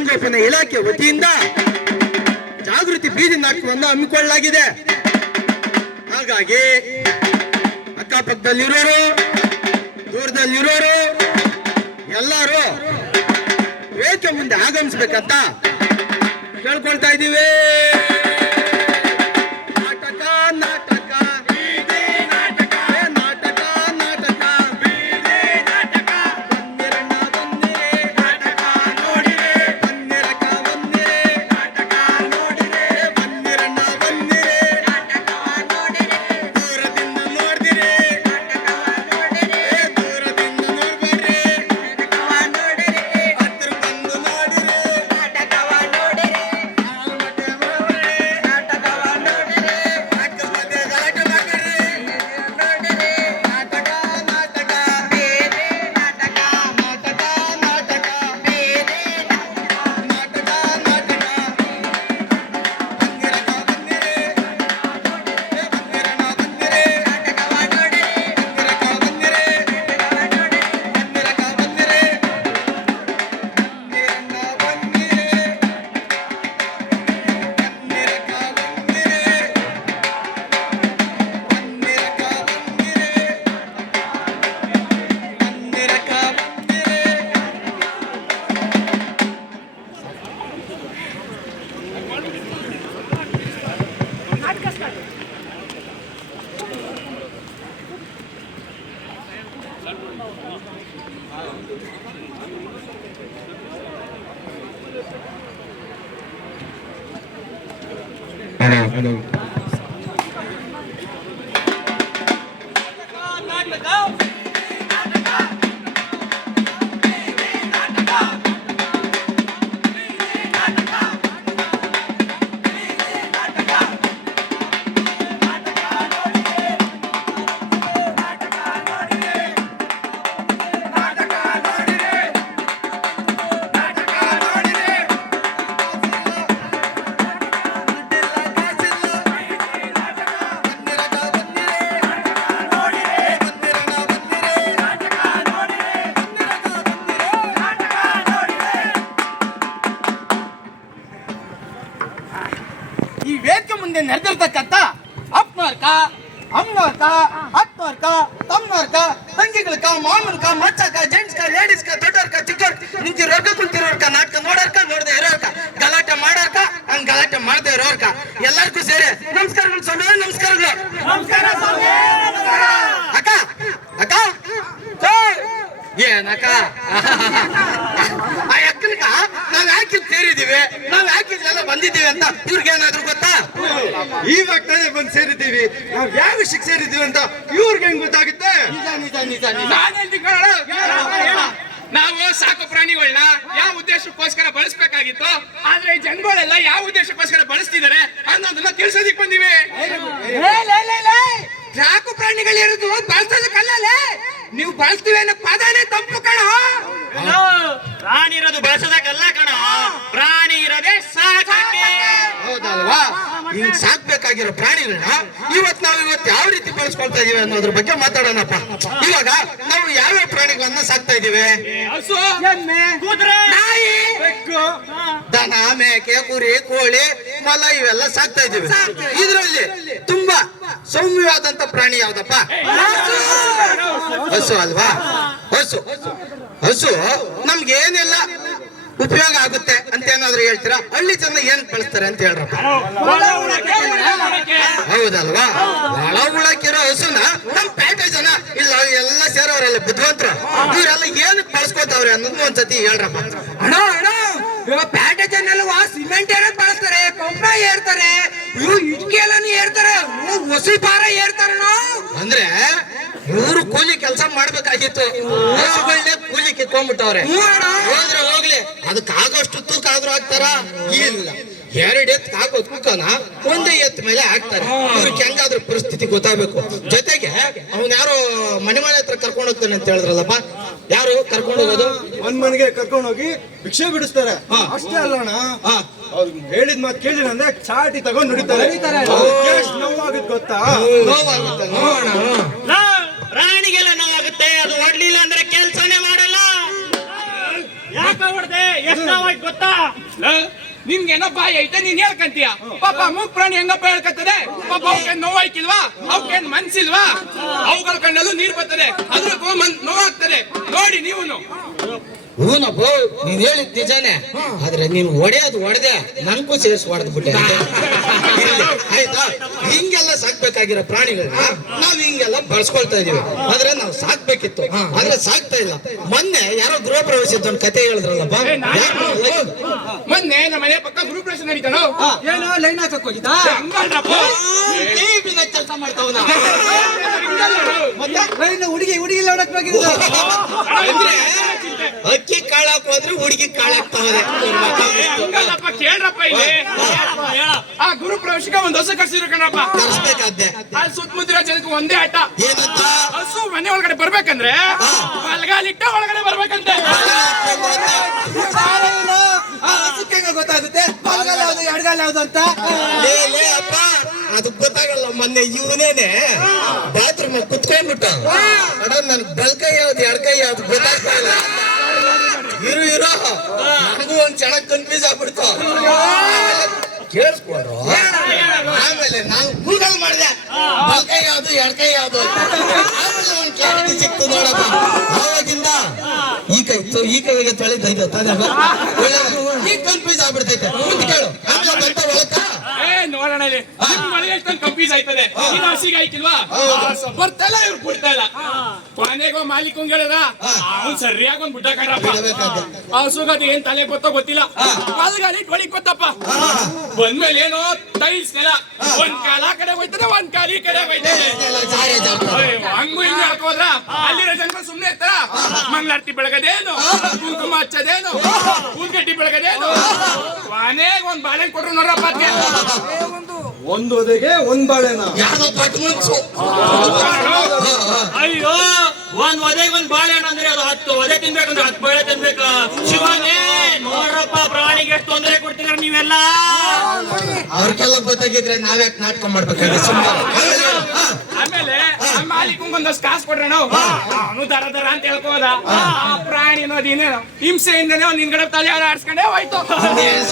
ಪಶುಸಂಗೋಪನಾ ಇಲಾಖೆ ವತಿಯಿಂದ ಜಾಗೃತಿ ಬೀದಿ ನಾಟಕವನ್ನು ಹಮ್ಮಿಕೊಳ್ಳಲಾಗಿದೆ. ಹಾಗಾಗಿ ಅಕ್ಕಪಕ್ಕದಲ್ಲಿರೋರು, ದೂರದಲ್ಲಿರೋರು ಎಲ್ಲರೂ ವೇದಿಕೆ ಮುಂದೆ ಆಗಮಿಸ್ಬೇಕಂತ ಕೇಳ್ಕೊಳ್ತಾ ಇದ್ದೀವಿ. Hello. ಈ ವೇದಿಕೆ ಮುಂದೆ ನೆರೆದಿರ್ತಕ್ಕಂಥ ಅಪ್ಪನವರ್ಕ, ಅಮ್ಮನವರ್ಕ, ಅಕ್ಕನವರ್ಕ, ತಮ್ಮನವರ್ಕ, ತಂಗಿಗಳಕ, ಮಾಮನ್ಕ, ಮಚ್ಚಕ, ಜೆಂಟ್ಸ್ಕ, ಲೇಡೀಸ್ಕ, ದೊಡ್ಡವರ್ಕ, ಚಿಕ್ಕವರ್ಕ, ನಿಂತಿರೋರ್ಕ, ಕುಂತಿರೋರ್ಕ, ನಾಟಕ ನೋಡೋರ್ಕ, ನೋಡದೆ ಇರೋರ್ಕ, ಗಲಾಟೆ ಮಾಡೋರ್ಕ, ಹಂಗ ಗಲಾಟೆ ಮಾಡದೆ ಇರೋರ್ಕ ಎಲ್ಲರಿಗೂ ಸೇರಿ ನಮಸ್ಕಾರಗಳು ಸ್ವಾಮಿ, ನಮಸ್ಕಾರಗಳು. ಅಕ್ಕ ಅಕ್ಕ ಏನಕ್ಕ ಆ ಅಕ್ಕನಕ ನಾವ್ ಯಾಕೆ ಸೇರಿದೀವಿ, ನಾವ್ ಯಾಕೆ ಇಲ್ಲೆಲ್ಲ ಬಂದಿದ್ದೀವಿ ಅಂತ ಇವ್ರಿಗೇನಾದ್ರು ಗೊತ್ತಾ? ಇವಾಗ ತಾನೇ ಬಂದು ಸೇರಿದ್ದೀವಿ, ನಾವ್ ಯಾವ ವಿಷಯಕ್ಕೆ ಸೇರಿದ್ದೀವಿ ಅಂತ ಇವ್ರಿಗೆ ಹೆಂಗ್ ಗೊತ್ತಾಗುತ್ತೆ? ನಾವು ಸಾಕು ಪ್ರಾಣಿಗಳನ್ನ ಯಾವ ಉದ್ದೇಶಕ್ಕೋಸ್ಕರ ಬಳಸಬೇಕಾಗಿತ್ತು, ಆದ್ರೆ ಈ ಜನಗಳೆಲ್ಲ ಯಾವ ಉದ್ದೇಶಕ್ಕೋಸ್ಕರ ಬಳಸ್ತಿದ್ದಾರೆ ಅನ್ನೋದನ್ನ ತಿಳಿಸೋದಿಕ್ ಬಂದಿವಿ. ಸಾಕು ಪ್ರಾಣಿಗಳಿರೋದು ಬಳಸೋದಕ್ಕಲ್ಲ, ನೀವು ಬಳಸ್ತೀವಿ ಅನ್ನೋ ಪದನೇ ತಪ್ಪು ಕಣ. ಪ್ರಾಣಿ ಇರೋದು ಬಳಸೋದಕ್ಕಲ್ಲ ಕಣ, ಪ್ರಾಣಿ ಇರೋದೇ ಸಾಕಕ್ಕೆ. ಹೌದಲ್ವಾ? ಹಿಂಗ್ ಸಾಕ್ಬೇಕಾಗಿರೋ ಪ್ರಾಣಿಗಳನ್ನ ಇವತ್ತು ಯಾವ ರೀತಿ ಬಳಸ್ಕೊಳ್ತಾ ಇದೀವಿ ಅನ್ನೋದ್ರ ಬಗ್ಗೆ ಮಾತಾಡೋಣಪ್ಪ. ಇವಾಗ ನಾವು ಯಾವ್ಯಾವ ಪ್ರಾಣಿಗಳನ್ನ ಸಾಕ್ತಾ ಇದೀವಿ? ಹಸು, ಎಮ್ಮೆ, ಕುದುರೆ, ನಾಯಿ, ಬೆಕ್ಕು, ದನ, ಮೇಕೆ, ಕುರಿ, ಕೋಳಿ, ಮೊಲ ಇವೆಲ್ಲ ಸಾಕ್ತಾ ಇದೀವಿ. ಇದರಲ್ಲಿ ತುಂಬಾ ಸೌಮ್ಯವಾದಂತ ಪ್ರಾಣಿ ಯಾವ್ದಪ್ಪ? ಹಸು ಅಲ್ವಾ? ಹಸು ಹಸು ನಮ್ಗೆ ಏನೆಲ್ಲ ಉಪಯೋಗ ಆಗುತ್ತೆ ಅಂತ ಏನಾದ್ರು ಹೇಳ್ತೀರಾ? ಹಳ್ಳಿ ಜನ ಏನ್ ಬಳಸ್ತಾರೆ ಅಂತ ಹೇಳ್ರಪ್ಪ. ಹೌದಲ್ವಾ? ಒಳ ಉಳಕಿರೋ ಹಸುನ ನಮ್ ಪೇಟೆ ಜನ ಇಲ್ಲ ಎಲ್ಲ ಸೇರೋರೆಲ್ಲ ಬುದ್ಧಿವಂತರು, ಇವರೆಲ್ಲ ಏನಕ್ಕೆ ಬಳಸ್ಕೊತಾವ್ರೆ ಅನ್ನೋದು ಒಂದ್ಸತಿ ಹೇಳ್ರಪ್ಪ. ಅಣ್ಣ ಇವಾಗ ಪೇಟೆ ಜನ ಸಿಮೆಂಟ್ ಏರೋದ್ ಬಳಸ್ತಾರೆ, ಪಂಪ ಏರ್ತಾರೆ, ಇವು ಇಟ್ಕೆ ಎಲ್ಲಾನು ಏರ್ತಾರೆ, ಹೊಸಿ ಭಾರ ಏರ್ತಾರ. ಅಂದ್ರೆ ಇವ್ರು ಕೂಲಿ ಕೆಲಸ ಮಾಡ್ಬೇಕಾಗಿತ್ತು, ಹಸುಗಳನ್ನೇ ಕೂಲಿ ಕಿತ್ಕೊಂಡ್ಬಿಟ್ಟವ್ರೆ. ಹೋದ್ರೆ ಹೋಗ್ಲಿ, ಅದಕ್ಕಾಗೋಷ್ಟು ತೂಕ ಆದ್ರೂ ಹಾಕ್ತಾರ? ಇಲ್ಲ, 2 ಎತ್ತು ಹಾಕೋ ತೂಕನ ಒಂದೇ ಎತ್ತು ಮೇಲೆ ಹಾಕ್ತಾರೆ. ಇವ್ರಿಗೆ ಹೆಂಗಾದ್ರೂ ಪರಿಸ್ಥಿತಿ ಗೊತ್ತಾಗಬೇಕು. ಜೊತೆಗೆ ಅವ್ನ ಯಾರೋ ಮನೆ ಹತ್ರ ಕರ್ಕೊಂಡು ಹೋಗ್ತಾನೆ ಅಂತ ಹೇಳಿದ್ರಲ್ಲಪ್ಪ, ಯಾರು ಕರ್ಕೊಂಡು ಹೋಗೋದು? ಮನೆಗೆ ಕರ್ಕೊಂಡು ಹೋಗಿ ಭಿಕ್ಷೆ ಬಿಡಿಸ್ತಾರೆ. ಅಷ್ಟೇ ಅಲ್ಲಣ್ಣ, ಅವ್ರು ಹೇಳಿದ್ ಮಾತು ಕೇಳಿಲ್ಲ ಅಂದ್ರೆ ಚಾಟಿ ತಗೊಂಡು ನುಡಿತಾರೆ. ನೋವಾಗುತ್ತೆ ಗೊತ್ತಾ? ನೋವಾಗುತ್ತೆ. ಪ್ರಾಣಿಗೆಲ್ಲ ನೋವಾಗುತ್ತೆ, ಅದು ಹೊಡ್ಲಿಲ್ಲ ಅಂದ್ರೆ ಕೆಲ್ಸನೇ ಮಾಡಲ್ಲ. ಹೊಡೆದೆ ಎಷ್ಟಾವಾಯ್ತು ಗೊತ್ತಾ? ನಿನ್ಗೇನೋ ಬಾಯಿ ಐತೆ ನೀನ್ ಹೇಳ್ಕಂತೀಯ. ಪಾಪ ಮೂಕ್ ಪ್ರಾಣಿ ಹೆಂಗಪ್ಪ ಹೇಳ್ಕತ್ತದೆ? ಪಾಪ ಅವಕ್ಕೇನ್ ನೋವಾಯ್ಕಿಲ್ವಾ? ಅವಕ್ಕೇನ್ ಮನ್ಸಿಲ್ವಾ? ಅವುಗಳ ಕಣ್ಣಲ್ಲೂ ನೀರ್ ಬರ್ತದೆ, ಅದ್ರಕ್ಕೂ ನೋವಾಗ್ತದೆ. ನೋಡಿ ನೀವುನು. ಹೂನಪ್ಪ, ನೀನ್ ಹೇಳಿದ್ ನಿಜಾನೇ. ಆದ್ರೆ ನೀನ್ ಹೊಡೆದೆ ನನ್ಗೂ ಸೇರಿಸಿ ಹೊಡೆದ್ಬಿಟ್ಟೆ. ಆಯ್ತಾ? ಹಿಂಗೆಲ್ಲ ಸಾಕ್ಬೇಕಾಗಿರೋ ಪ್ರಾಣಿಗಳನ್ನ ನಾವ್ ಹಿಂಗೆಲ್ಲ ಬಳಸ್ಕೊಳ್ತಾ ಇದೀವಿ. ಆದ್ರೆ ನಾವು ಸಾಕ್ಬೇಕಿತ್ತು, ಆದ್ರೆ ಸಾಕ್ತಾ ಇಲ್ಲ. ಮೊನ್ನೆ ಯಾರೋ ಗೃಹ ಪ್ರವೇಶದ ಒಂದು ಕತೆ ಹೇಳಿದ್ರಲ್ಲಪ್ಪ. ಮೊನ್ನೆ ನಮ್ಮ ಮನೆ ಪಕ್ಕ ಗುರುಪ್ರವೇಶ ನಡೀತಾನೋ ಏನೋ ಲೈನ್ ಹಾಕಕ್ ಹೋಗಿದ್ದ? ಕೆಲಸ ಮಾಡ್ತಾವನ ಲೈನ್ ಹುಡುಗಿ ನೋಡಕ್ ಹೋಗಿದ್ದ. ಅಕ್ಕಿ ಕಾಳಾಕ್ ಹೋದ್ರೆ ಹುಡುಗಿ ಕಾಳಾಗ್ತಾವದೆ. ಹಂಗಲ್ಲಪ್ಪ, ಕೇಳ್ರಪ್ಪ ಇಲ್ಲಿ. ಆ ಗುರು ಪ್ರವೇಶಕ್ಕೆ ಒಂದ್ ಹಸು ಕರ್ಸಿದ್ರು ಕಣಪ್ಪ. ತರಿಸ್ಬೇಕಾದ್ದೆ ಅಲ್ಲಿ ಸುತ್ತಮುತ್ತ ಜನಕ್ಕೆ ಒಂದೇ ಆಟ. ಏನಂತ? ಹಸು ಮನೆ ಒಳಗಡೆ ಬರ್ಬೇಕಂದ್ರೆ ಬಲಗಾಲಿಟ್ಟ ಒಳಗಡೆ ಬರ್ಬೇಕಂತೆ. ಗೊತ್ತಾಗುತ್ತೆ ಬಲಗಾಲ ಯಾವ್ದು ಎಡಗಾಲ ಯಾವ್ದು ಅಂತ. ಲೇ ಅಪ್ಪ, ಅದು ಗೊತ್ತಾಗಲ್ಲ. ಮೊನ್ನೆ ಇವನೇನೆ ಬಾತ್ರೂಮ್ ಕುತ್ಕೊಂಡ್ಬಿಟ್ಟ. ಅಡ ನನ್ ಬಲ್ಕೈ ಯಾವ್ದು ಎಡಕೈ ಯಾವ್ದು ಗೊತ್ತಾಗ್ತಾ ಇಲ್ಲ. ಇರೋ ನನಗೂ ಒಂದ್ ಚೆನ್ನಾಗ್ ಕನ್ಫ್ಯೂಸ್ ಆಗ್ಬಿಡ್ತು. ಕೇಳಿಸ್ಕೊಂಡ್ರು. ಆಮೇಲೆ ನಾನು ಗೂಗಲ್ ಮಾಡಿದೆ, ಬಲ್ಕೈ ಯಾವ್ದು ಎಡಕೈ ಯಾವ್ದು ಅಂತ. ಆಮೇಲೆ ಒಂದ್ ಕ್ಲಾರಿಟಿ ಸಿಕ್ತು ನೋಡಪ್ಪ. ಅವಾಗಿಂದ ಈ ಕೈಗೆ ತೊಳಿತೈತೆ ತಾನೇ, ಈಗ ಕನ್ಫ್ಯೂಸ್ ಆಗ್ಬಿಡ್ತೈತೆ. ಮುಂದೆ ಕೇಳು. ಆಮೇಲೆ ಬಂತ ಒಳಕ ನೋಡೋಣ ಇಲ್ಲಿ. ನಿಮ್ಗೆ ಎಷ್ಟೊಂದು ಕನ್ಫ್ಯೂಸ್ ಆಯ್ತದೆ. ಇದು ಹಸಿಗೆ ಆಯ್ತಿಲ್ವಾ? ಬರ್ತಾ ಇಲ್ಲ, ಇವ್ರು ಬಿಡ್ತಾ ಇಲ್ಲ. ಕೊನೆಗೋ ಮಾಲೀಕಂಗ್ ಹೇಳಿದ, ಅವ್ನು ಸರಿಯಾಗಿ ಒಂದ್ ಬುಡ್ಡ ಕಣ್ರಪ್ಪ. ಹಸುಗದು ಏನ್ ತಲೆ ಗೊತ್ತೋ ಗೊತ್ತಿಲ್ಲ, ಬಲಗಾಲಿ ಒಳಿಗ್ ಗೊತ್ತಪ್ಪ. ಬಂದ್ಮೇಲೆ ಏನೋ ಟೈಲ್ಸ್ ನೆಲ, ಒಂದ್ ಕಾಲ ಆ ಕಡೆ ಹೋಯ್ತದೆ, ಒಂದ್ ಕಾಲ ಈ ಕಡೆ ಹೋಯ್ತದೆ. ಹಂಗು ಹಿಂಗು ಹೇಳ್ಕೋದ್ರ ಅಲ್ಲಿರೋ ಜನಗಳು ಸುಮ್ನೆ ಇರ್ತಾರ? ಮಂಗಳಾರತಿ ಬೆಳಗದೇನು, ಕುಂಕುಮ ಹಚ್ಚದೇನು, ಊದ್ಗಡ್ಡಿ ಬೆಳಗದೇನು, ಕೊನೆಗೆ ಒಂದ್ ಬಾಳೆಹಣ್ಣು ಕೊಟ್ರು ನೋಡ್ರಪ್ಪ. ಒಂದು ಒದೆಗೆ ಒಂದ್ ಬಾಳೆನ. ಯಾವ್ದೋ ದೊಡ್ಡ ಮನ್ಸು. ಅಯ್ಯೋ, ಒಂದ್ ಒದೆಗೆ ಒಂದ್ ಬಾಳೆಹಣ್ಣು ಅಂದ್ರೆ ಅದು 10 ಒದೆ ತಿನ್ಬೇಕಂದ್ರೆ 10 ಬಾಳೆ ತಿನ್ಬೇಕ. ಶಿವನೇ ನೋಡ್ರಪ್ಪ, ಪ್ರಾಣಿಗೆ ಎಷ್ಟು ತೊಂದರೆ ಕೊಡ್ತಿದಾರೆ ನೀವೆಲ್ಲ. ಅವ್ರಿಗೆಲ್ಲ ಗೊತ್ತಾಗಿದ್ರೆ ನಾವ್ಯಾಕೆ ನಾಟಕ ಮಾಡ್ಬೇಕಾದ್ರೆ ಸುಮ್ಮನೆ. ಆಮೇಲೆ ನಮ್ಮ ಮಾಲೀಕಂಗ್ ಒಂದಷ್ಟು ಕಾಸು ಕೊಡ್ರೆ ನಾವು ಅವನು ದರ ಅಂತ ಹೇಳ್ಕೋದ. ಆ ಪ್ರಾಣಿ ಅನ್ನೋದೇನೇನು ಹಿಂಸೆಯಿಂದನೇ ಅವ್ನು ಹಿಂದ್ಗಡೆ ತಲೆ ಆಡ್ಸ್ಕೊಂಡೇ ಹೋಯ್ತು.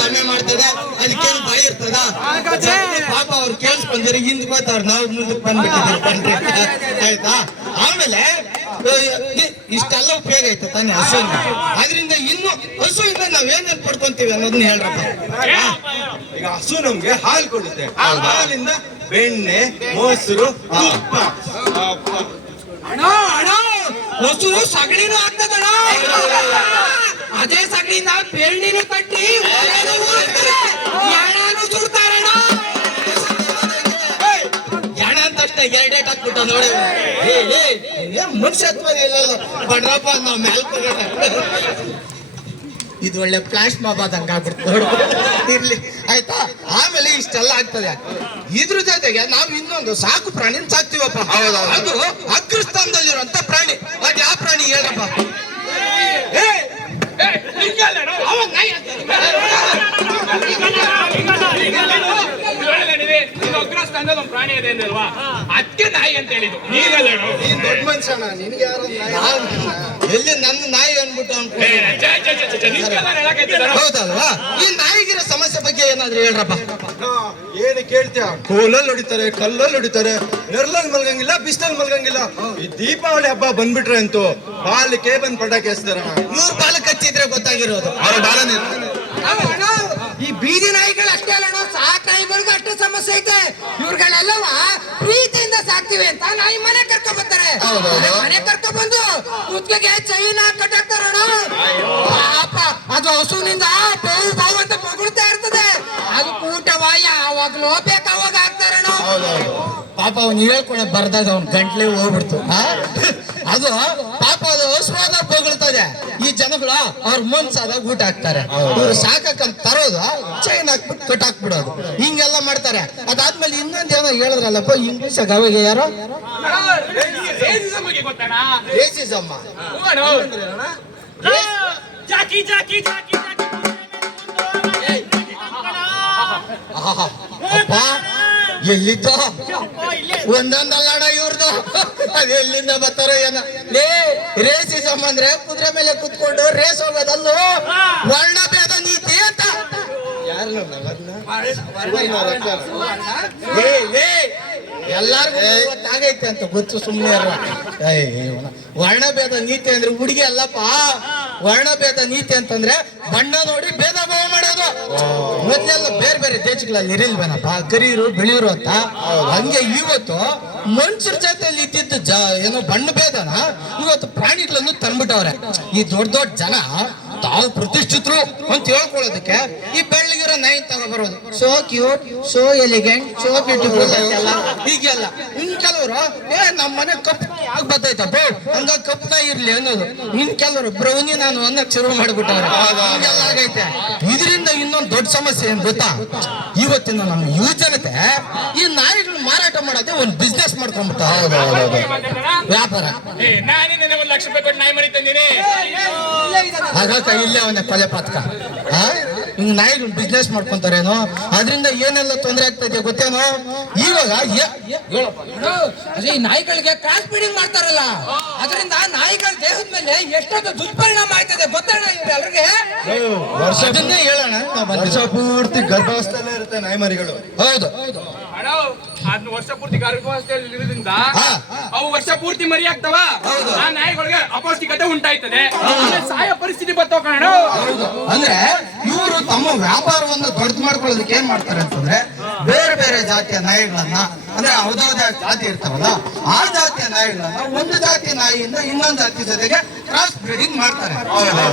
ಸಮಯ ಮಾಡ್ತದೆ, ಅದಕ್ಕೇನು ಭಯ ಇರ್ತದ? ಪಾಪ ಅವ್ರು ಕೇಳಿಸ್ಕೊಂಡ್ರೆ ಹಿಂದ್ ಬರ್ತಾವ್ರ, ನಾವು ಮುಂದಕ್ಕೆ ಬಂದ್ಬಿಟ್ಟಿದ್ದೀವಿ. ಆಯ್ತಾ? ಆಮೇಲೆ ಇಷ್ಟೆಲ್ಲ ಉಪಯೋಗ ಐತೆ ತಾನೇ ಹಸುವಿಂದ. ಅದರಿಂದ ಇನ್ನು ಹಸುವಿಂದ ನಾವೇನೇನ್ ಪಡ್ಕೊಂತೀವಿ ಅನ್ನೋದನ್ನ ಹೇಳ್ರಪ್ಪ. ಈಗ ಹಸು ನಮ್ಗೆ ಹಾಲು ಕೊಡುತ್ತೆ. ಹಾಲಿಂದ ಬೆಣ್ಣೆ, ಮೊಸರು, ತುಪ್ಪ. ಹಸು ಸಗಣಿನೂ ಆಗ್ತದಣ. ಅದೇ ಸಗಣಿಯಿಂದ ಬೆಳ್ಳಿನೂ ಕಟ್ಟಿ ಯಾಣನೂ ಸುಡ್ತಾರಣ. ಯಾಣ ಅಂತ ಅಷ್ಟೇ ಎರಡೇಟ್ ಹಾಕ್ಬಿಟ್ಟ ನೋಡಿ. ಮನುಷ್ಯತ್ವ ಇಲ್ಲ ಬಡ್ರಪ್ಪ, ನಾವ್ ಮ್ಯಾಲ್ ಇದು ಒಳ್ಳೆ ಫ್ಲಾಶ್ ಮಾಬ್ ಆದಂಗ ಆಗ್ಬಿಡ್ತು ನೋಡು. ಇರ್ಲಿ, ಆಯ್ತಾ? ಆಮೇಲೆ ಇಷ್ಟೆಲ್ಲ ಆಗ್ತದೆ. ಇದ್ರ ಜೊತೆಗೆ ನಾವು ಇನ್ನೊಂದು ಸಾಕು ಪ್ರಾಣಿನ ಸಾಕ್ತಿವಪ್ಪ. ಅದು ಅಗ್ರಸ್ಥಾನದಲ್ಲಿರುವಂತ ಪ್ರಾಣಿ. ಅದ್ ಯಾವ ಪ್ರಾಣಿ ಹೇಳಪ್ಪ? ಅಗ್ರಸ್ಥಾನದ ಒಂದು ಪ್ರಾಣಿ ಇದೆ ಅಂದಲ್ವಾ, ಅದಕ್ಕೆ ನಾಯಿ ಅಂತ ಹೇಳಿದ್ದು. ನೀನ್ ದೊಡ್ಡ ಮನುಷ್ಯನ, ನಿನ್ಗೆ ಯಾರು ಎಲ್ಲಿ ನನ್ನ ನಾಯಿ ಅನ್ಬಿಟ್ಟು ಹೌದಲ್ವಾ? ಈ ನಾಯಿಗಿರೋ ಸಮಸ್ಯೆ ಬಗ್ಗೆ ಏನಾದ್ರು ಹೇಳ್ರಪ್ಪ. ಏನು ಕೇಳ್ತೀಯ? ಕೋಲಲ್ಲಿ ಹೊಡಿತಾರೆ, ಕಲ್ಲಲ್ಲಿ ಹೊಡಿತಾರೆ, ನೆರಳಲ್ಲಿ ಮಲ್ಗಂಗಿಲ್ಲ, ಬಿಸಿಲಲ್ಲಿ ಮಲ್ಗಂಗಿಲ್ಲ. ಈ ದೀಪಾವಳಿ ಹಬ್ಬ ಬಂದ್ಬಿಟ್ರೆ ಅಂತೂ ಬಾಲಕ್ಕೆ ಬಂದ್ ಪಟಾಕಿ ಹಚ್ತಾರ. ಇವ್ರ ಬಾಲಕ್ಕೆ ಹಚ್ಚಿದ್ರೆ ಗೊತ್ತಾಗಿರೋದು ಅವ್ರ ಬಾಲನೇ. ಈ ಬೀದಿ ನಾಯಿಗಳು ಅಷ್ಟೇ ಅಲ್ಲ, ಸಾಕ್ ನಾಯಿಗಳಿಗೂ ಅಷ್ಟೇ ಸಮಸ್ಯೆ ಐತೆ. ಇವ್ರುಗಳೆಲ್ಲವ ಪ್ರೀತಿಯಿಂದ ಸಾಕ್ತಿವಿ ಅಂತ ನಾಯಿ ಮನೆ ಕರ್ಕೊಂಡ್ ಬರ್ತಾರೆ. ಮನೆ ಕರ್ಕೊಂಡ್ ಬಂದು ಕುತ್ತಿಗೆಗೆ ಚೈನ ಕಟ್ಟಾಕ್ತಾರಣ. ಪಾಪ ಅದು ಹಸುವಿನಿಂದ ಬಹು ಬಹು ಅಂತ ಬೊಗಳ್ತಾ ಇರ್ತದೆ. ಅದು ಕೂಟವ ಯಾವಾಗ್ಲೂ ಬೇಕಾವಾಗ ಆಗ್ತಾರಣ. ಪಾಪ ಅವ್ನು ಹೇಳ್ಕೊಳ ಬರ್ದಾಗ ಅವ್ನ ಗಂಟ್ಲೆ ಹೋಗ್ಬಿಡ್ತು. ಅದು ಪಾಪ ಅದು ಹಸುವಾದ ಬೊಗಳ್ತದೆ. ಈ ಜನಗಳು ಅವ್ರ ಮನ್ಸಾದಾಗ ಊಟ ಹಾಕ್ತಾರೆ. ಇವ್ರು ಸಾಕಂತ ತರೋದು, ಚೈನ್ ಹಾಕ್ಬಿಟ್ಟು ಕಟ್ಟಾಕ್ಬಿಡೋದು, ಹಿಂಗೆಲ್ಲ ಮಾಡ್ತಾರೆ. ಅದಾದ್ಮೇಲೆ ಇನ್ನೊಂದ್ ಏನೋ ಹೇಳಿದ್ರಲ್ಲಪ್ಪ ಇಂಗ್ಲಿಷ್ ಅವಾಗ ಯಾರೋ ರೇಸಿಸಮ್. ಜಾಕಿ ಜಾಕಿ ಜಾಕಿ ಅಪ್ಪ ಎಲ್ಲಿತ್ತು ಒಂದೊಂದಲ್ಲಣ ಇವ್ರದ್ದು ಅದ್ ಎಲ್ಲಿಂದ ಬರ್ತಾರೋ ಏನೋ ಲೇ ರೇಸಿಸಮ್ ಅಂದ್ರೆ ಕುದುರೆ ಮೇಲೆ ಕುತ್ಕೊಂಡು ರೇಸ್ ಹೋಗೋದಲ್ಲೂ ವರ್ಣಭೇದ ನೀತಿ ಅಂತ ಎಲ್ಲಾರ್ಗು ಗೊತ್ತಾಗೈತೆ ಅಂತ ಗೊತ್ತು ಸುಮ್ಮನೆ ವರ್ಣಭೇದ ನೀತಿ ಅಂದ್ರೆ ಹುಡುಗಿ ಅಲ್ಲಪ್ಪ. ವರ್ಣಭೇದ ನೀತಿ ಅಂತಂದ್ರೆ ಬಣ್ಣ ನೋಡಿ ಭೇದ ಭಾವ ಮಾಡೋದು. ಮೊದ್ಲೆಲ್ಲ ಬೇರೆ ಬೇರೆ ದೇಶಗಳಲ್ಲಿ ಇರಲ್ವೇನಪ್ಪ ಕರೀರು ಬೆಳೆಯರು ಅಂತ. ಹಂಗೆ ಇವತ್ತು ಮನುಷ್ಯರ ಜೊತೆಲಿ ಇದ್ದಿದ್ದು ಏನೋ ಬಣ್ಣ ಭೇದನ ಇವತ್ತು ಪ್ರಾಣಿಗಳನ್ನು ತಂದ್ಬಿಟ್ಟವ್ರೆ. ಈ ದೊಡ್ಡ ದೊಡ್ಡ ಜನ ತಾವು ಪ್ರತಿಷ್ಠಿತರು ಅಂತ ಹೇಳ್ಕೊಳ್ಳೋದಕ್ಕೆ ಈ ಬೆಳ್ಳಗಿರೋ ನಾಯಿ ತಗೊಬರೋದು. So cute, so elegant, so beautiful ಅಂತೆಲ್ಲ ಹೀಗೆಲ್ಲ. ಇನ್ ಕೆಲವರು ನಮ್ಮ ಮನೆ ಕಪ್ ಆಗ ಬರ್ತೈತಪ್ಪ ಹಂಗ ಕಪ್ನ ಇರ್ಲಿ ಅನ್ನೋದು. ಇನ್ ಕೆಲವರು ಬ್ರೌನಿ ನಾನು ಅನ್ನಕ್ ಶುರು ಮಾಡ್ಬಿಟ್ಟವ್ರೆ. ಹೀಗೆಲ್ಲ ಆಗೈತೆ. ಇದರಿಂದ ಇನ್ನೊಂದು ದೊಡ್ಡ ಸಮಸ್ಯೆ ಏನ್ ಗೊತ್ತಾ? ಇವತ್ತಿನ ನಮ್ಮ ಯುವ ಜನತೆ ಈ ನಾಯಿಗಳು ಮಾರಾಟ ಮಾಡೋದೇ ಒಂದು ಬಿಸ್ನೆಸ್ ಮಾಡ್ಕೊಂಡ್ಬಿಟ್ಟ. ವ್ಯಾಪಾರ. ನಾನೇ ಒಂದ್ ಲಕ್ಷ ರೂಪಾಯಿ ಕೊಟ್ಟು ನಾಯಿ ಮರಿ ತಂದಿನಿ. ಹಾಗಾಕ ಇಲ್ಲೇ ಅವನ ಕೊಲೆ ಪಾತಕ. ಹಿಂಗ್ ನಾಯಿಗಳು ಬಿಸ್ನೆಸ್ ಮಾಡ್ಕೊಂತಾರೇನೋ, ಅದರಿಂದ ಏನೆಲ್ಲ ತೊಂದರೆ ಆಗ್ತೈತೆ ಗೊತ್ತೇನೋ? ಇವಾಗ ಅದೇ ಈ ನಾಯಿಗಳಿಗೆ ಕ್ರಾಸ್ ಬ್ರೀಡಿಂಗ್ ಮಾಡ್ತಾರಲ್ಲ, ಅದರಿಂದ ನಾಯಿಗಳ ದೇಹದ ಮೇಲೆ ಎಷ್ಟೊಂದು ದುಷ್ಪರಿಣಾಮ ಆಗ್ತದೆ ಗೊತ್ತಣ್ಣ ಇವ್ರೆಲ್ರಿಗೆ. ಅದನ್ನೇ ಹೇಳೋಣ. ವರ್ಷ ಪೂರ್ತಿ ಗರ್ಭಾವಸ್ಥೆಯಲ್ಲೇ ಇರುತ್ತೆ ನಾಯಿ ಮರಿಗಳು. ಹೌದು. ಅಣ್ಣ ಅದ್ನ ವರ್ಷ ಪೂರ್ತಿ ಗರ್ಭಾವಸ್ಥೆಯಲ್ಲಿ ಇರೋದ್ರಿಂದ ಅವು ವರ್ಷ ಪೂರ್ತಿ ಮರಿ ಆಗ್ತಾವ. ಆ ನಾಯಿಗಳಿಗೆ ಅಪೌಷ್ಟಿಕತೆ ಉಂಟಾಯ್ತದೆ, ಸಾಯೋ ಪರಿಸ್ಥಿತಿ ಬರ್ತಾವ ಕಣ. ಅಂದ್ರೆ ಇವರು ತಮ್ಮ ವ್ಯಾಪಾರವನ್ನು ದೊಡ್ಡ ಮಾಡ್ಕೊಳ್ಳೋದಕ್ಕೆ ಏನ್ ಮಾಡ್ತಾರೆ ಅಂತಂದ್ರೆ ಬೇರೆ ಬೇರೆ ಜಾತಿಯ ನಾಯಿಗಳನ್ನ, ಅಂದ್ರೆ ಯಾವ್ದಾವ್ದೇ ಜಾತಿ ಇರ್ತಾವಲ್ಲ ಆ ಜಾತಿಯ ನಾಯಿಗಳನ್ನ ಒಂದು ಜಾತಿಯ ನಾಯಿಯಿಂದ ಇನ್ನೊಂದು ಜಾತಿ ಜೊತೆಗೆ ಕ್ರಾಸ್ ಬ್ರೀಡಿಂಗ್ ಮಾಡ್ತಾರೆ.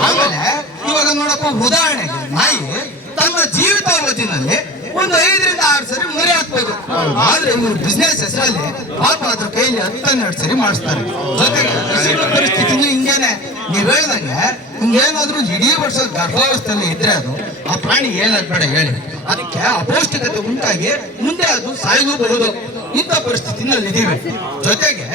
ಆಮೇಲೆ ಇವಾಗ ನೋಡಪ್ಪ, ಉದಾಹರಣೆಗೆ ನಾಯಿ ತನ್ನ ಜೀವಿತಾವಧಿನಲ್ಲಿ ಒಂದು 5 ರಿಂದ 6 ಸರಿ ಮರಿ ಹಾಕ್ಬೋದು. ಆದ್ರೆ ಇವರು ಬಿಸ್ನೆಸ್ ಹೆಸರಲ್ಲಿ ಪಾಪ ಅದ್ರ ಕೈಲಿ 10-12 ಸರಿ ಮಾಡಿಸ್ತಾರೆ. ಜೊತೆಗೆ ಪರಿಸ್ಥಿತಿನೂ ಹಿಂಗೇನೆ. ನೀವ್ ಹೇಳ್ದಂಗೆ ಹಿಂಗೇನಾದ್ರೂ ಇಡೀ ವರ್ಷ ಗರ್ಭಾವಸ್ಥೆಯಲ್ಲಿ ಇದ್ರೆ ಅದು ಆ ಪ್ರಾಣಿ ಏನಾಗ್ಬೇಡ ಹೇಳಿ, ಅದಕ್ಕೆ ಅಪೌಷ್ಟಿಕತೆ ಉಂಟಾಗಿ ಮುಂದೆ ಅದು ಸಾಯಲೂಬಹುದು. ಇಂಥ ಪರಿಸ್ಥಿತಿನಲ್ಲಿ ಇದೀವಿ. ಜೊತೆಗೆ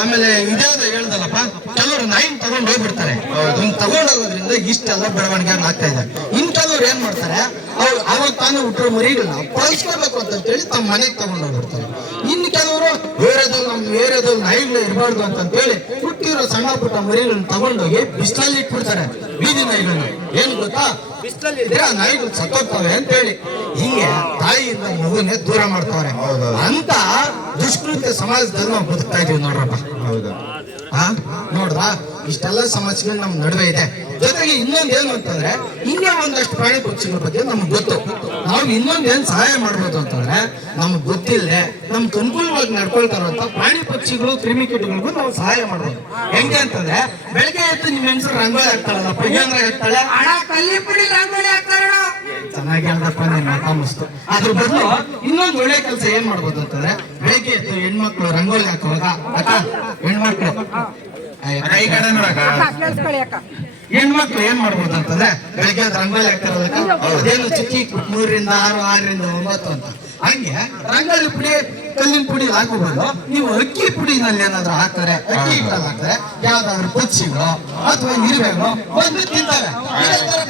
ಆಮೇಲೆ ಇದ್ಯಾವ್ದು ಹೇಳ್ದಲ್ಲಪ್ಪ, ಕೆಲವರು ನಾಯಿನ ತಗೊಂಡು ಹೋಗ್ಬಿಡ್ತಾರೆ. ಹಿಂಗ್ ತಗೊಂಡೋಗೋದ್ರಿಂದ ಇಷ್ಟೆಲ್ಲ ಬೆಳವಣಿಗೆ ಆಗ್ತಾ ಇದೆ. ಇನ್ ಕೆಲವ್ರು ಏನ್ ಮಾಡ್ತಾರೆ, ಅವ್ರು ಅವಾಗ ತಾನು ಹುಟ್ಟೋ ಮರಿಗಳನ್ನ ಬಳಸ್ಕೋಬೇಕು ಅಂತ ಹೇಳಿ ತಮ್ಮ ಮನೆಗೆ ತಗೊಂಡು ಹೋಗ್ಬಿಡ್ತಾರೆ. ಇನ್ನು ಕೆಲವರು ನಮ್ಮ ಏರಿಯಾದಲ್ಲಿ ನಾಯಿಗಳು ಇರಬಾರ್ದು ಅಂತ ಹೇಳಿ ಹುಟ್ಟಿರೋ ಸಣ್ಣ ಪುಟ್ಟ ಮರಿಗಳನ್ನ ತಗೊಂಡೋಗಿ ಬಿಸಿಲಲ್ಲಿ ಇಟ್ಬಿಡ್ತಾರೆ. ಬೀದಿ ನಾಯಿಗಳನ್ನ. ಏನ್ ಗೊತ್ತಾ, ಬಿಸಿಲಲ್ಲಿ ಇದ್ರೆ ಆ ನಾಯಿಗಳು ಸತ್ತೋಗ್ತವೆ ಅಂತ ಹೇಳಿ ಹಿಂಗೆ ತಾಯಿಯಿಂದ ಮಗುನೇ ದೂರ ಮಾಡ್ತಾವ್ರೆ. ಅಂತ ದುಷ್ಕೃತ್ಯ ಸಮಾಜದಲ್ಲಿ ನಾವು ಬದುಕ್ತಾ ಇದೀವಿ ನೋಡ್ರಪ್ಪ. ನೋಡ್ರಾ, ಇಷ್ಟೆಲ್ಲ ಸಮಸ್ಯೆಗಳು ನಮ್ ನಡುವೆ ಇದೆ. ಜೊತೆಗೆ ಇನ್ನೊಂದ್ ಏನು ಅಂತಂದ್ರೆ, ಇನ್ನೇ ಒಂದಷ್ಟು ಪ್ರಾಣಿ ಪಕ್ಷಿಗಳ ಬಗ್ಗೆ ನಮ್ಗೆ ಗೊತ್ತು. ನಾವು ಇನ್ನೊಂದ್ ಏನ್ ಸಹಾಯ ಮಾಡ್ಬೋದು ಅಂತಂದ್ರೆ, ನಮ್ಗೆ ಗೊತ್ತಿಲ್ಲದೆ ನಮ್ಗೆ ಅನುಕೂಲವಾಗಿ ನಡ್ಕೊಳ್ತಾರಂತ ಪ್ರಾಣಿ ಪಕ್ಷಿಗಳು ಕ್ರಿಮಿಕೀಟಗಳಿಗೂ ನಾವು ಸಹಾಯ ಮಾಡ್ಬೋದು. ಹೆಂಗೆ ಅಂತಂದ್ರೆ, ಬೆಳಗ್ಗೆ ಎದ್ದು ನಿಮ್ ಹೆಂಗಸರು ರಂಗೋಲಿ ಹಾಕ್ತಾಳಲ್ಲ, ಏನಾರ ಹಾಕ್ತಾಳೆ, ಕಲ್ಲಿ ಪುಡಿ ರಂಗೋಲಿ ಹಾಕ್ತಾರ. ಚೆನ್ನಾಗಿ ಹೇಳ್ದಪ್ಪ ನೀನ್ ಮಾತಾಮಸ್ತು. ಅದ್ರ ಬದಲು ಇನ್ನೊಂದು ಒಳ್ಳೆ ಕೆಲಸ ಏನ್ ಮಾಡ್ಬೋದು ಅಂತಂದ್ರೆ, ಬೆಳಗ್ಗೆ ಎದ್ದು ಹೆಣ್ಮಕ್ಳು ರಂಗೋಲಿ ಹಾಕುವಾಗ, ಅಕ್ಕ ಹೆಣ್ಮಕ್ಳು ಹೆಣ್ಮಕ್ಳು ಏನ್ ಮಾಡ್ಬೋದು ಅಂತಂದ್ರೆ, ಬೆಳಗ್ಗೆ ರಂಗೋಲಿ ಹಾಕ್ತಾರಲ್ಲ, ಅದೇನು ಚಿಕ್ಕಿ 3 ರಿಂದ 6, 6 ರಿಂದ 9 ಅಂತ. ಹಂಗೆ ರಂಗೋಲಿ ಪುಡಿ ಕಲ್ಲಿನ ಪುಡಿ ಹಾಕಬಹುದು. ನೀವು ಅಕ್ಕಿ ಪುಡಿನಲ್ಲಿ ಏನಾದ್ರು ಹಾಕ್ತಾರೆ, ಅಕ್ಕಿ ಹಿಟ್ಟಲ್ಲಿ ಹಾಕ್ತಾರೆ, ಯಾವ್ದಾದ್ರು ಪಕ್ಷಿಗಳು ಅಥವಾ ಇರುವೆಗಳು ಬಂದು ತಿಂತವೆ.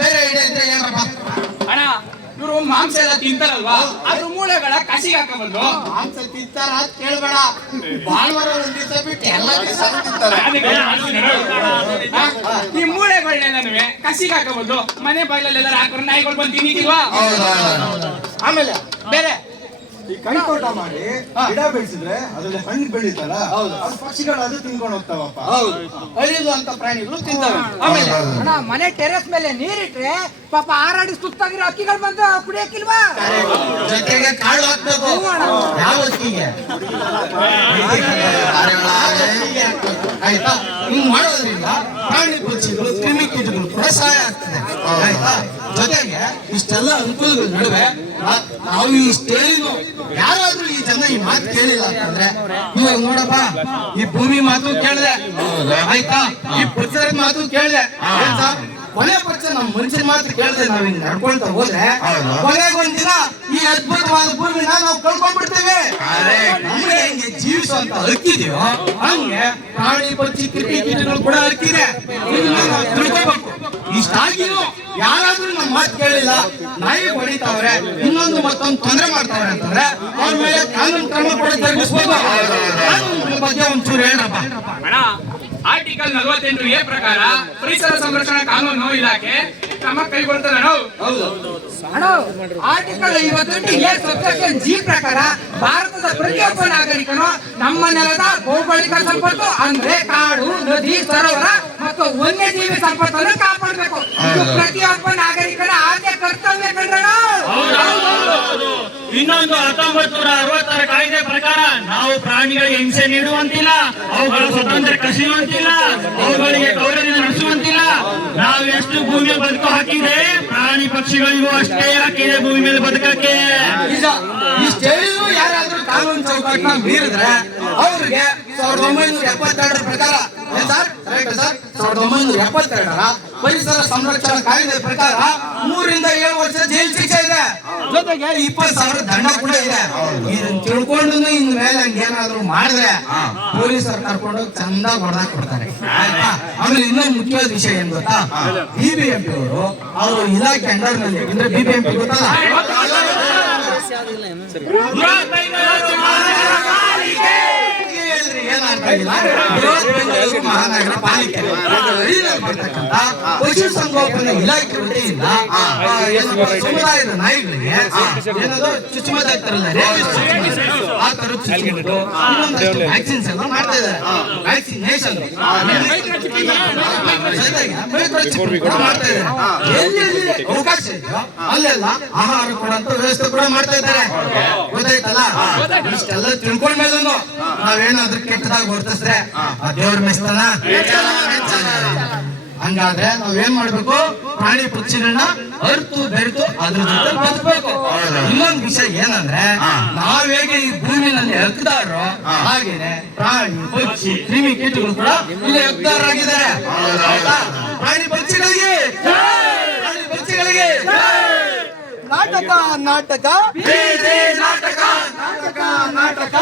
ಬೇರೆ ಐಡಿಯಾ ಇದ್ರೆ ಏನಪ್ಪ? ಅಣ್ಣ ಇವರು ಮಾಂಸ ಎಲ್ಲ ತಿಂತಾರಲ್ವಾ, ಅದ್ರ ಮೂಳೆಗಳ ಕಸಿಗೆ ಹಾಕಬಂದು ಮಾಂಸ ತಿಂತಾರ ಅಂತ ಕೇಳ್ಬೇಡ. ಭಾನುವಾರ ಒಂದ್ ದಿವಸ ಬಿಟ್ಟು ಎಲ್ಲ ದಿವಸ ತಿಂತಾರೆ. ಈ ಮೂಳೆಗಳನ್ನೆಲ್ಲ ಕಸಿಗೆ ಹಾಕಬಂದು ಮನೆ ಬಾಗಿಲಲ್ಲೆಲ್ಲ ಹಾಕೋರು ನಾಯಿಗಳು ಬಂದು ತಿನ್ನಿಲ್ವಾ? ಆಮೇಲೆ ಬೇರೆ ಈ ಕೈತೋಟ ಮಾಡಿ ಗಿಡ ಬೆಳೆಸಿದ್ರೆ ಅದ್ರಲ್ಲಿ ಹಣ್ಣು ಬೆಳೀತಲ್ಲ, ಅದು ಪಕ್ಷಿಗಳು ಅದು ತಿನ್ಕೊಂಡು ಹೋಗ್ತಾವಪ್ಪ. ಅಳಿದು ಅಂತ ಪ್ರಾಣಿಗಳು ತಿಂತವೆ. ಆಮೇಲೆ ಅಣ್ಣ, ಮನೆ ಟೆರೆಸ್ ಮೇಲೆ ನೀರಿಟ್ರೆ ಪಾಪ ಆರಾಡಿ ಸುತ್ತಾಗಿರೋ ಅಕ್ಕಿಗಳು ಬಂದು ಕುಡಿಯಕ್ಕಿಲ್ವಾ? ಜೊತೆಗೆ ಕಾಳು ಹಾಕ್ಬೇಕು. ಯಾವ ಅಕ್ಕಿಗೆ? ಆಯ್ತಾ? ಹಿಂಗ್ ಮಾಡೋದ್ರಿಂದ ಪ್ರಾಣಿ ಪಕ್ಷಿಗಳು ಕ್ರಿಮಿಕೀಟಗಳು ಕೂಡ ಸಹಾಯ ಆಗ್ತದೆ. ಆಯ್ತಾ? ಜೊತೆಗೆ ಇಷ್ಟೆಲ್ಲ ಅನುಕೂಲಗಳ ನಡುವೆ ನಾವು ಇಷ್ಟೇನು ಯಾರಾದ್ರೂ ಈ ಜನ ಈ ಮಾತು ಕೇಳಿಲ್ಲ ಅಂತಂದ್ರೆ, ಇವಾಗ ನೋಡಪ್ಪ, ಈ ಭೂಮಿ ಮಾತು ಕೇಳಿದೆ, ಆಯ್ತಾ, ಈ ಪರಿಸರದ ಮಾತು ಕೇಳಿದೆ, ಕೊನೆ ಪಕ್ಷ ನಮ್ಮ ಮನುಷ್ಯನ ಮಾತು ಕೇಳಿದೆ ನಾವ್ ಹಿಂಗ್ ನಡ್ಕೊಳ್ತಾ ಹೋದ್ರೆ ಕೊನೆಗೊಂದಿನ ಈ ಅದ್ಭುತವಾದ ಭೂಮಿನ ನಾವು ಕಳ್ಕೊಂಡ್ಬಿಡ್ತೇವೆ. ನಮ್ಗೆ ಹೆಂಗೆ ಜೀವಿಸುವಂತ ಹಕ್ಕಿದೆಯೋ ಹಂಗೆ ಪ್ರಾಣಿ ಪಕ್ಷಿ ಕೀಟಗಳು ಕೂಡ ಹಕ್ಕಿದೆ. ಇದನ್ನ ನಾವು ತಿಳ್ಕೋಬೇಕು. ಇಷ್ಟಾಗಿಯೂ ಯಾರಾದ್ರೂ ನಮ್ಮ ಮಾತು ಕೇಳಿಲ್ಲ, ನಾಯಿ ಹೊಡಿತಾವ್ರೆ, ಇನ್ನೊಂದು ಮತ್ತೊಂದು ತೊಂದರೆ ಮಾಡ್ತಾವ್ರೆ ಅಂತಂದ್ರೆ ಅವ್ರ ಮೇಲೆ ಕಾನೂನು ಕ್ರಮ ಕೂಡ ಜರುಗಿಸ್ಬೋದು. ಕಾನೂನು ಬಗ್ಗೆ ಒಂಚೂರು ಹೇಳ್ರಪ್ಪ. ಅಣ್ಣ, ಆರ್ಟಿಕಲ್ 48A ಪ್ರಕಾರ ಪರಿಸರ ಸಂರಕ್ಷಣಾ ಕಾನೂನು ಇಲಾಖೆ ಕ್ರಮ ಕೈಗೊಳ್ತದೆ. ಅಣ್ಣ, ಆರ್ಟಿಕಲ್ 58A ಸಬ್ಸೆಕ್ಷನ್ G ಪ್ರಕಾರ ಭಾರತದ ಪ್ರತಿಯೊಬ್ಬ ನಾಗರಿಕನು ನಮ್ಮ ನೆಲದ ಭೌಗೋಳಿಕ ಸಂಪತ್ತು ಅಂದ್ರೆ ಕಾಡು, ನದಿ, ಸರೋವರ ಮತ್ತು ವನ್ಯಜೀವಿ ಸಂಪತ್ತನ್ನು ಕಾಪಾಡಬೇಕು. ಇದು ಪ್ರತಿಯೊಬ್ಬ ನಾಗರಿಕನ ಆದ್ಯ ಕರ್ತವ್ಯ ಕಂಡ್ರಣ. ಇನ್ನೊಂದು 1960 ಕಾಯ್ದೆ ಪ್ರಕಾರ ನಾವು ಪ್ರಾಣಿಗಳಿಗೆ ಹಿಂಸೆ ನೀಡುವಂತಿಲ್ಲ, ಅವುಗಳ ಸ್ವತಂತ್ರ ಕಸಿಯುವಂತಿಲ್ಲ, ಅವುಗಳಿಗೆ ಗೌರವದಿಂದ ನಡೆಸುವಂತಿಲ್ಲ. ನಾವು ಎಷ್ಟು ಭೂಮಿಯ ಬದುಕು ಹಾಕಿದೆ, ಪ್ರಾಣಿ ಪಕ್ಷಿಗಳಿಗೂ ಅಷ್ಟೇ ಹಾಕಿದೆ ಭೂಮಿ ಮೇಲೆ ಬದುಕಕ್ಕೆ. ಇಷ್ಟೇನು ಯಾರಾದ್ರೂ ಕಾನೂನು ಚೌಕಟ್ಟನ್ನ ಮೀರಿದ್ರೆ ಅವ್ರಿಗೆ 1972 ಪ್ರಕಾರ ಸರ್ 1972 ಪರಿಸರ ಸಂರಕ್ಷಣಾ ಕಾಯ್ದೆ ಪ್ರಕಾರ 3 ರಿಂದ 7 ವರ್ಷ ಜೈಲು ಶಿಕ್ಷೆ ಇದೆ, ಜೊತೆಗೆ 20,000 ದಂಡ ಕೂಡ ಇದೆ. ಇದನ್ನ ತಿಳ್ಕೊಂಡು ಇನ್ ಮೇಲೆ ಹಂಗೇನಾದ್ರು ಮಾಡಿದ್ರೆ ಪೊಲೀಸರು ಕರ್ಕೊಂಡು ಚಂದಾಗಿ ಹೊಡೆದಾಕ್ ಕೊಡ್ತಾರೆ. ಆಮೇಲೆ ಇನ್ನೊಂದು ಮುಖ್ಯವಾದ ವಿಷಯ ಏನ್ ಗೊತ್ತಾ, BBMP ಅವರು ಇಲಾಖೆ ಅಂಡರ್ ನಲ್ಲಿ ಅಂದ್ರೆ BBMP ಗೊತ್ತಲ್ಲ, ಮಹಾನಗರ ಪಾಲಿಕೆ ಪಶು ಸಂಗೋಪನಾ ಇಲಾಖೆ ವತಿಯಿಂದ ಸಮುದಾಯದ ನಾಯಿಗಳಿಗೆ ಏನಾದ್ರು ಚುಚ್ಚುಮದ್ದು ಹಾಕ್ತಾರಲ್ಲ, ಆ ತರ ಚುಚ್ಚಿಬಿಟ್ಟು ಇನ್ನೊಂದಷ್ಟು ವ್ಯಾಕ್ಸಿನ್ಸ್ ಎಲ್ಲ ಮಾಡ್ತಾ ಇದ್ದಾರೆ. ವ್ಯಾಕ್ಸಿನೇಷನ್ ಮಾಡ್ತಾ ಇದ್ದಾರೆ. ಎಲ್ಲೆಲ್ಲಿ ಅವಕಾಶ ಇದೆಯೋ ಅಲ್ಲೆಲ್ಲ ಆಹಾರ ಕೊಡುವಂತ ವ್ಯವಸ್ಥೆ ಕೂಡ ಮಾಡ್ತಾ ಇದ್ದಾರೆ. ಗೊತ್ತಾಯ್ತಲ್ಲ? ಇಷ್ಟೆಲ್ಲ ತಿಳ್ಕೊಂಡ್ಮೇಲೂ ನಾವೇನಾದ್ರೂ ಕೆಟ್ಟದಾಗ ವರ್ತಿಸಿದ್ರೆ ಆ ದೇವ್ರ ಮೆಚ್ತಾನ? ಹಂಗಾದ್ರೆ ನಾವೇನ್ ಮಾಡ್ಬೇಕು, ಪ್ರಾಣಿ ಪಕ್ಷಿಗಳನ್ನ ಅರ್ತು ಬೆರೆತು ಅದ್ರ ಜೊತೆ ಬದುಕಬೇಕು. ಇನ್ನೊಂದು ವಿಷಯ ಏನಂದ್ರೆ, ನಾವೇಗೆ ಈ ಭೂಮಿನಲ್ಲಿ ಹಕ್ದಾರರು ಹಾಗೇನೆ ಪ್ರಾಣಿ ಪಕ್ಷಿ ಕ್ರಿಮಿ ಕೀಟಗಳು ಕೂಡ ಇಲ್ಲಿ ಹಕ್ದಾರರಾಗಿದ್ದಾರೆ. ಪ್ರಾಣಿ ಪಕ್ಷಿಗಳಿಗೆ ನಾಟಕ ನಾಟಕ ನಾಟಕ ನಾಟಕ ನಾಟಕ